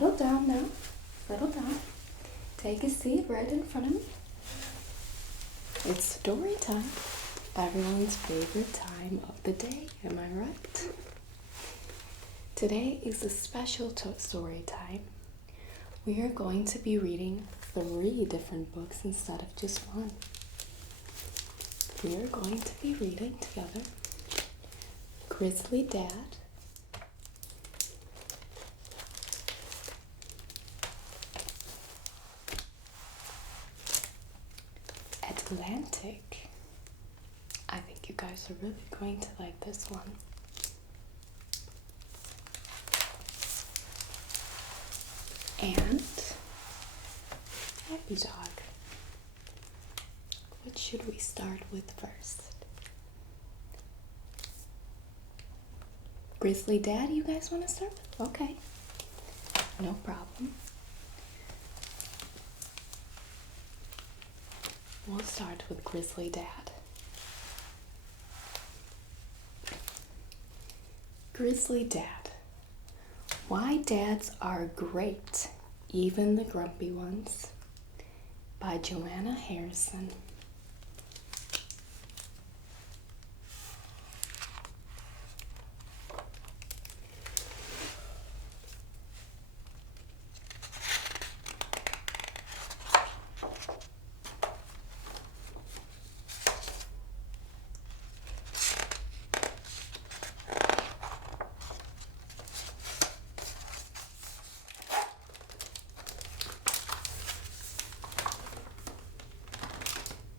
Settle down now. Settle down. Take a seat right in front of me. It's story time. Everyone's favorite time of the day, am I right? Today is a special story time. We are going to be reading 3 different books instead of just one. We are going to be reading together Grizzly Dad, Atlantic. I think you guys are really going to like this one. And Happy Dog. What should we start with first? Grizzly Dad, you guys want to start with? Okay. No problem. We'll start with Grizzly Dad. Grizzly Dad. Why Dads Are Great, Even the Grumpy Ones, by Joanna Harrison.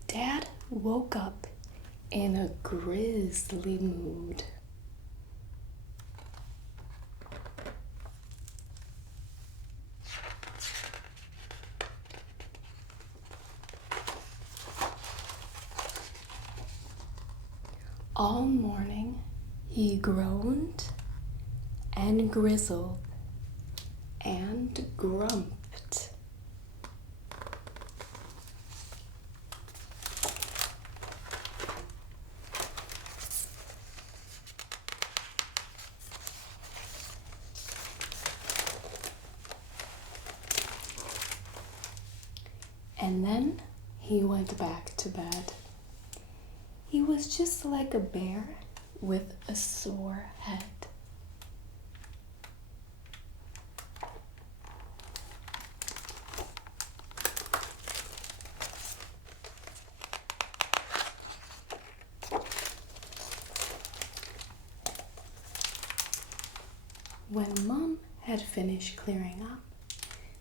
Dad woke up in a grisly mood. All morning he groaned and grizzled and grumped. And then he went back to bed. He was just like a bear with a sore head. When Mom had finished clearing up,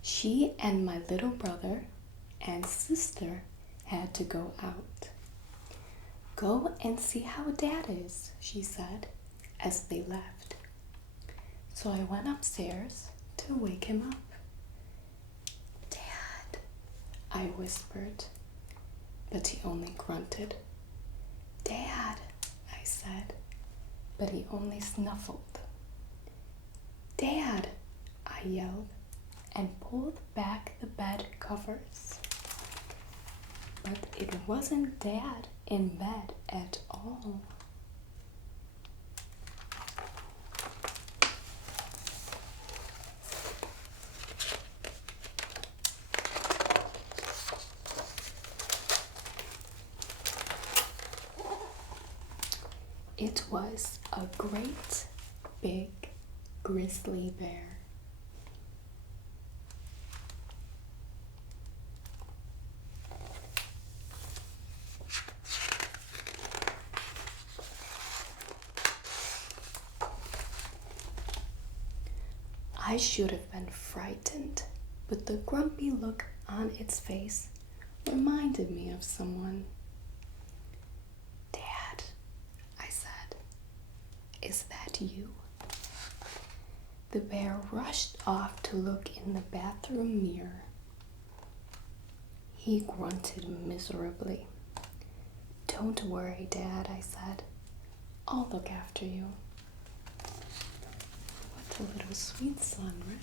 she and my little brother and sister had to go out. Go and see how Dad is, she said, as they left. So I went upstairs to wake him up. Dad, I whispered, but he only grunted. Dad, I said, but he only snuffled. Dad, I yelled, and pulled back the bed covers. But it wasn't Dad in bed at all. It was a great big grizzly bear. I should have been frightened, but the grumpy look on its face reminded me of someone. Dad, I said, is that you? The bear rushed off to look in the bathroom mirror. He grunted miserably. Don't worry, Dad, I said. I'll look after you. What a little sweet son, right?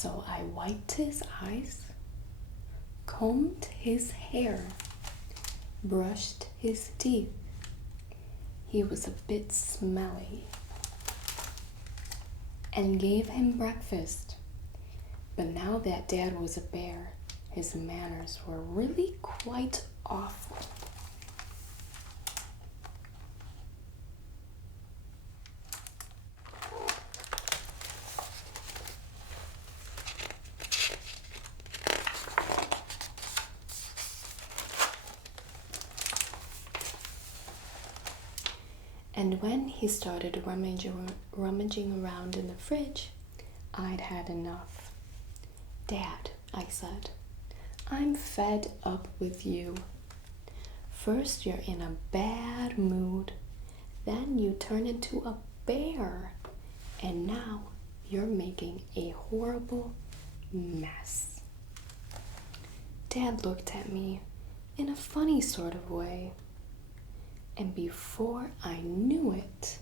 So I wiped his eyes, combed his hair, brushed his teeth. He was a bit smelly, and gave him breakfast. But now that Dad was a bear, his manners were really quite awful. And when he started rummaging around in the fridge, I'd had enough. Dad, I said, I'm fed up with you. First you're in a bad mood, then you turn into a bear, and now you're making a horrible mess. Dad looked at me in a funny sort of way. And before I knew it,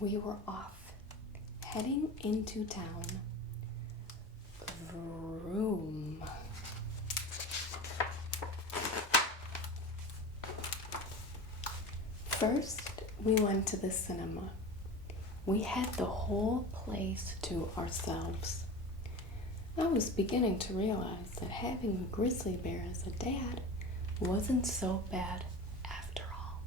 we were off, heading into town. Vroom. First, we went to the cinema. We had the whole place to ourselves. I was beginning to realize that having a grizzly bear as a dad wasn't so bad after all.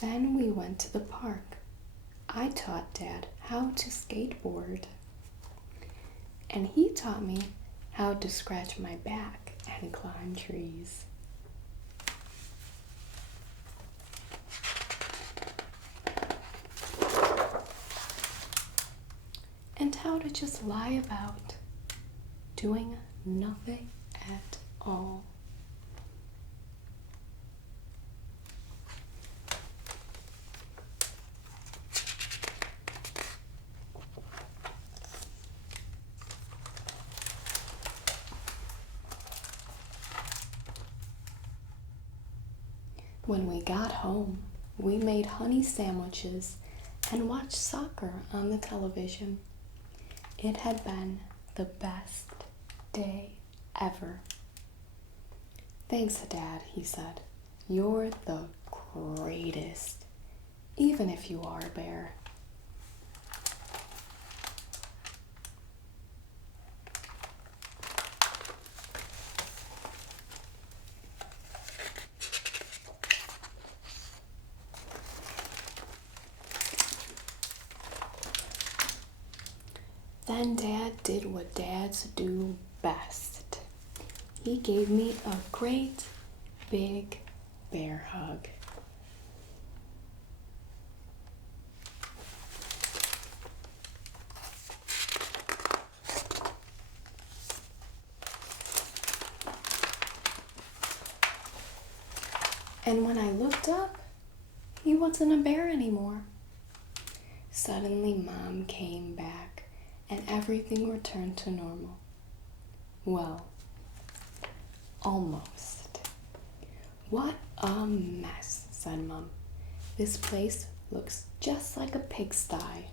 Then we went to the park. I taught Dad how to skateboard, and he taught me how to scratch my back and climb trees. And how to just lie about doing nothing at all. When we got home, we made honey sandwiches and watched soccer on the television. It had been the best day ever. Thanks, Dad, he said. You're the greatest, even if you are a bear. Then Dad did what dads do best. He gave me a great big bear hug. And when I looked up, he wasn't a bear anymore. Suddenly, Mom came back, and everything returned to normal. Well, almost. What a mess, said Mom. This place looks just like a pigsty.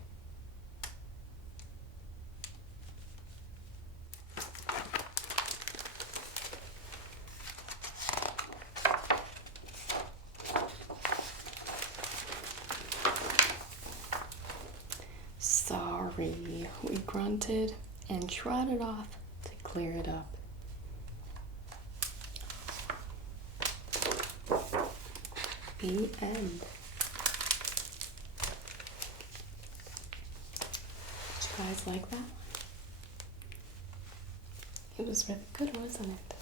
Sorry, we grunted and trotted off to clear it up. The end. Did you guys like that one? It was really good, wasn't it?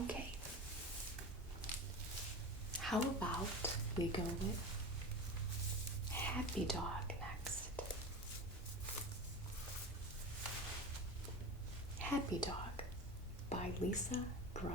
Okay. How about we go with Happy Dog next? Happy Dog by Lisa Grubb.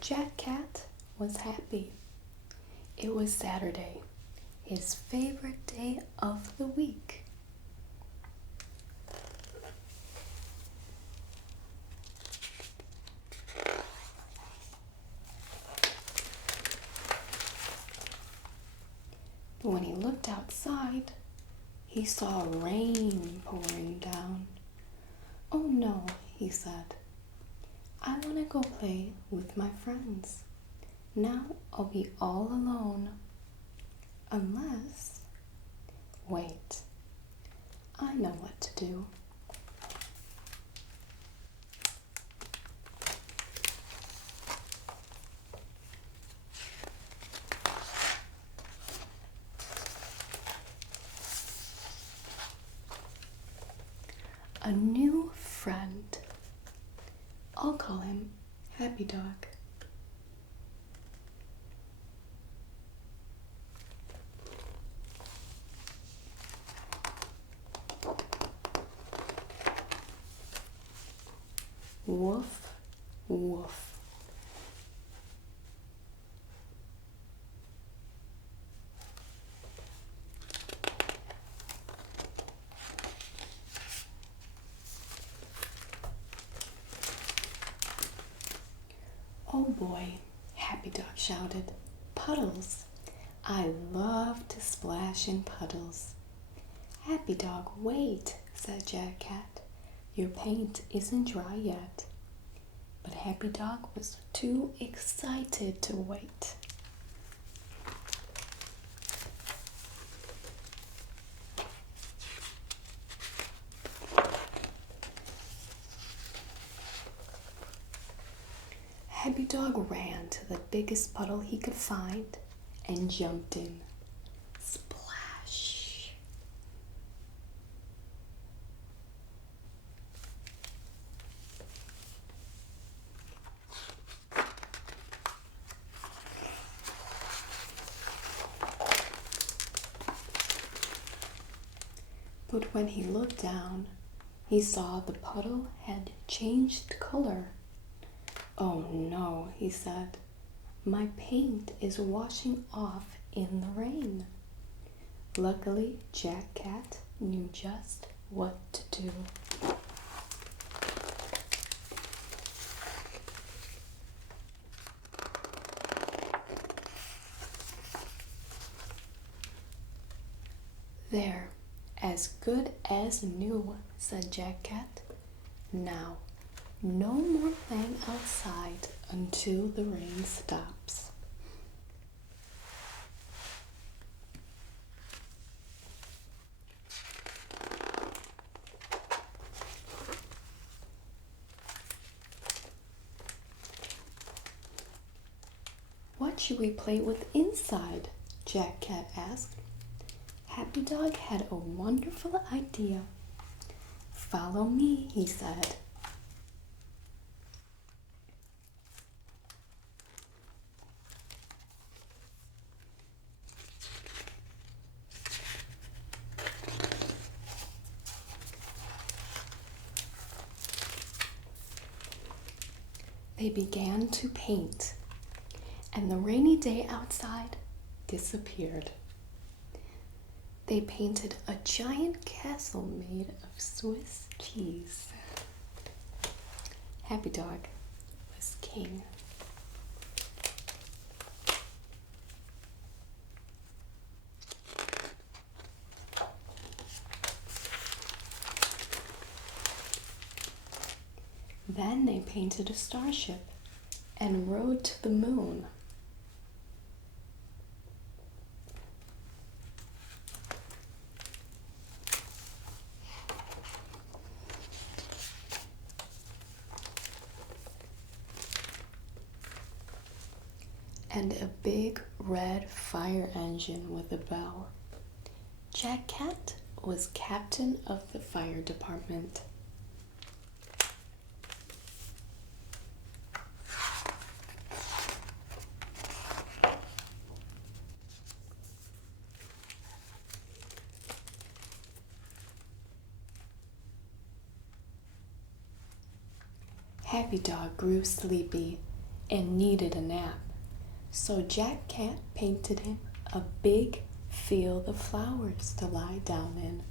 Jack Cat was happy. It was Saturday, his favorite day of the week. When he looked outside, he saw rain pouring down. "Oh no," he said. "I want to go play with my friends. Now I'll be all alone. Unless... Wait, I know what to do." A new friend. I'll call him Happy Dog. Woof, woof. "Oh boy," Happy Dog shouted. "Puddles! I love to splash in puddles." "Happy Dog, wait," said Jack Cat. "Your paint isn't dry yet." But Happy Dog was too excited to wait. Happy Dog ran to the biggest puddle he could find and jumped in. Splash! But when he looked down, he saw the puddle had changed color. "Oh no," he said. "My paint is washing off in the rain." Luckily, Jack Cat knew just what to do. "There, as good as new," said Jack Cat. "Now, no more playing outside until the rain stops." "What should we play with inside?" Jack Cat asked. Happy Dog had a wonderful idea. "Follow me," he said. They began to paint, and the rainy day outside disappeared. They painted a giant castle made of Swiss cheese. Happy Dog was king. Then they painted a starship and rode to the moon. and a big red fire engine with a bell. Jack Cat was captain of the fire department. Happy Dog grew sleepy and needed a nap, so Jack Cat painted him a big field of flowers to lie down in.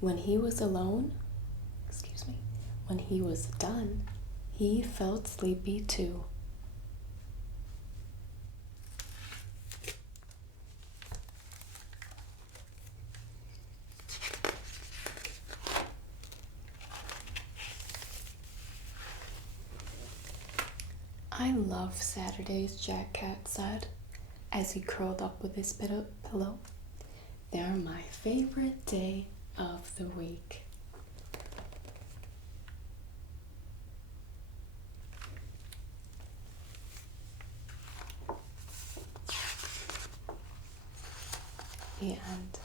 When he was when he was done, he felt sleepy too. I love Saturdays, Jack Cat said, as he curled up with his pillow. They're my favorite day of the week. The end.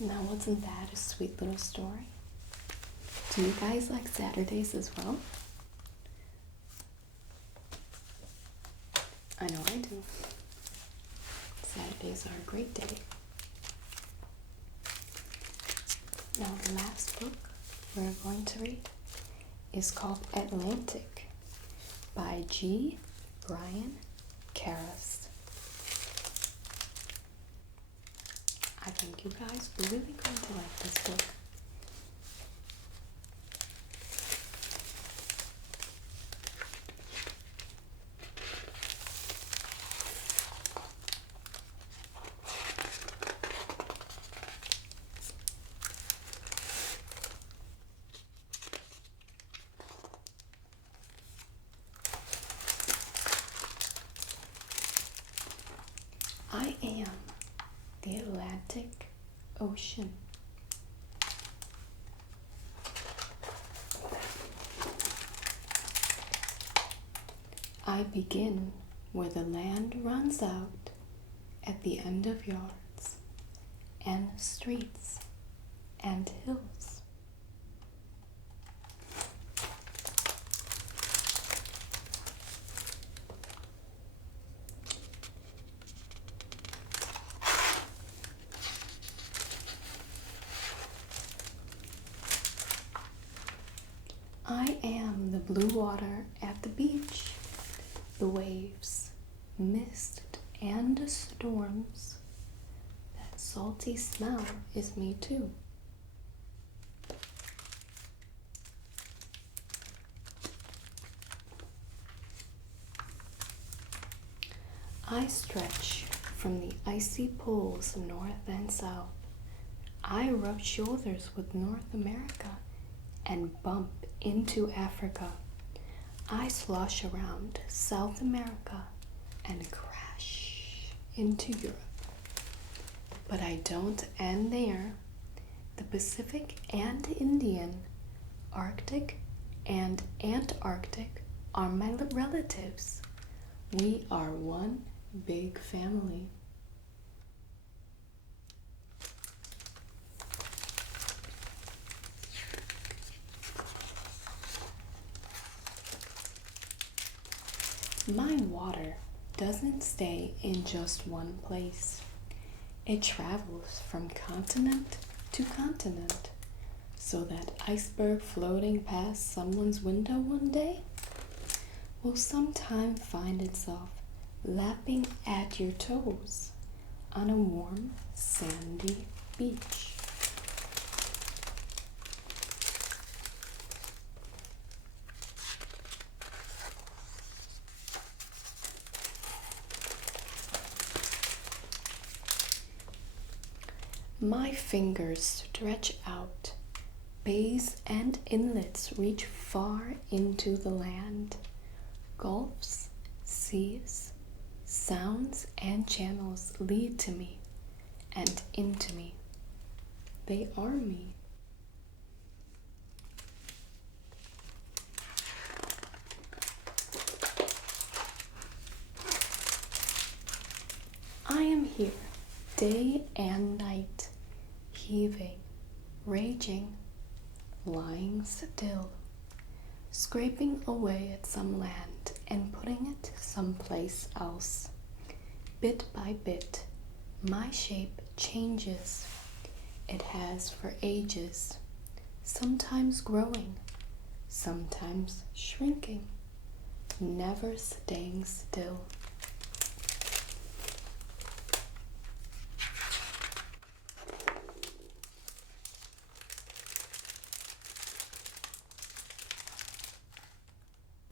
Now, wasn't that a sweet little story? Do you guys like Saturdays as well? I know I do. Saturdays are a great day. Now, the last book we're going to read is called Atlantic by G. Brian Karras. I think you guys are really going to like this book. I am the Atlantic Ocean. I begin where the land runs out at the end of yards and streets and hills. I am the blue water at the beach, the waves, mist, and storms. That salty smell is me too. I stretch from the icy poles north and south. I rub shoulders with North America and bump into Africa. I slosh around South America and crash into Europe. But I don't end there. The Pacific and Indian, Arctic and Antarctic are my relatives. We are one big family. My water doesn't stay in just one place. It travels from continent to continent, so that iceberg floating past someone's window one day will sometime find itself lapping at your toes on a warm, sandy beach. My fingers stretch out. Bays and inlets reach far into the land. Gulfs, seas, sounds, and channels lead to me and into me. They are me. here, day and night, heaving, raging, lying still, scraping away at some land and putting it someplace else. Bit by bit, my shape changes. It has for ages, sometimes growing, sometimes shrinking, never staying still.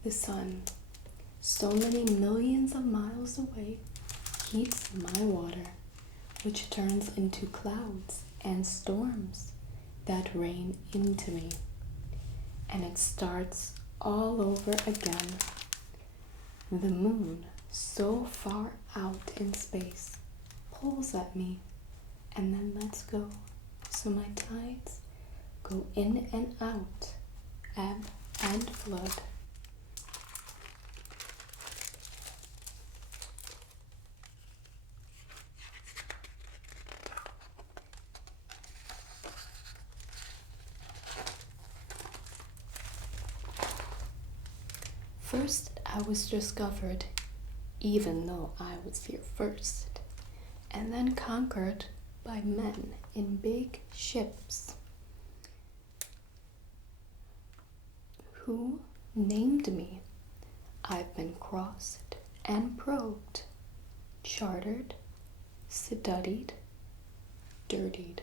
The sun, so many millions of miles away, heats my water, which turns into clouds and storms that rain into me. And it starts all over again. The moon, so far out in space, pulls at me and then lets go. So my tides go in and out, ebb and flood. First, I was discovered, even though I was here first, and then conquered by men in big ships, who named me. I've been crossed and probed, chartered, studied, dirtied.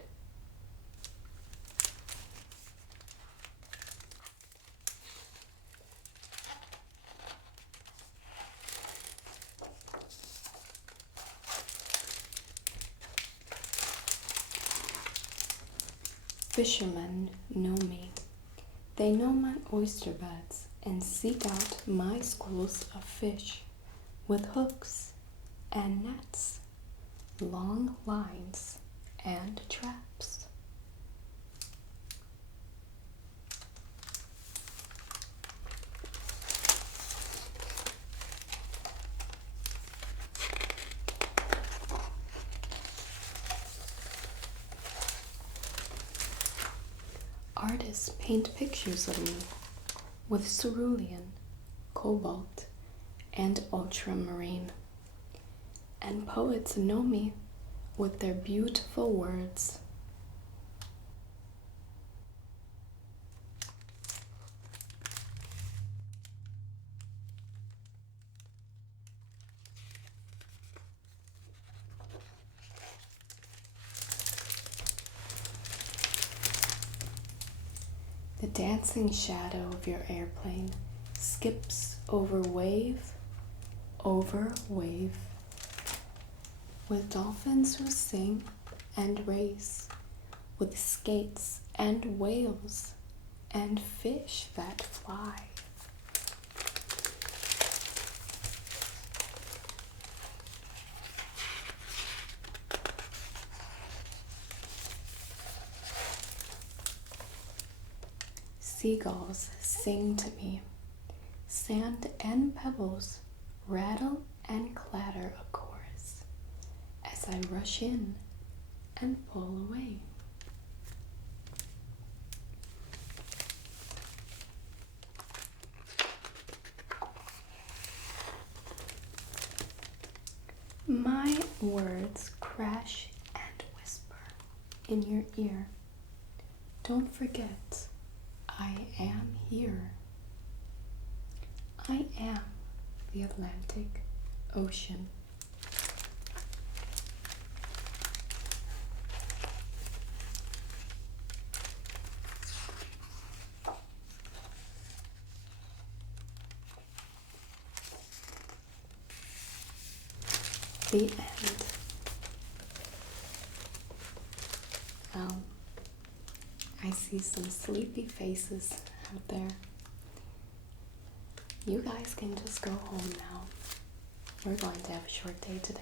Fishermen know me. They know my oyster beds and seek out my schools of fish with hooks and nets, long lines and traps. Artists paint pictures of me with cerulean, cobalt, and ultramarine. And poets know me with their beautiful words. The dancing shadow of your airplane skips over wave, with dolphins who sing and race, with skates and whales and fish that fly. Seagulls sing to me. Sand and pebbles rattle and clatter a chorus as I rush in and pull away. My words crash and whisper in your ear. Don't forget, I am here. I am the Atlantic Ocean. The end. I see some sleepy faces out there. You guys can just go home now. We're going to have a short day today.